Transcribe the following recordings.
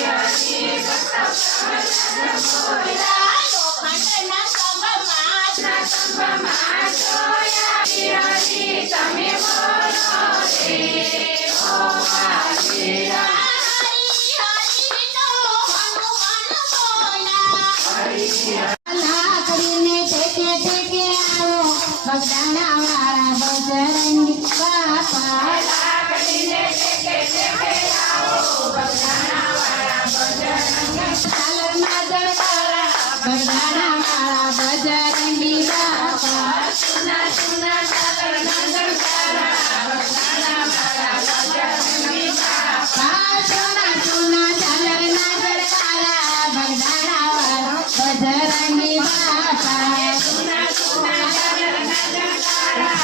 Thank you. बरदाना मारा बजरंगी बाबा सुना सुना सागर नंदन करा बरदाना मारा बजरंगी बाबा सुना सुना सागर नंदन करा बरदाना मारा बजरंगी बाबा सुना सुना सागर नंदन करा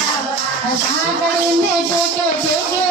सागर ने टेके टेके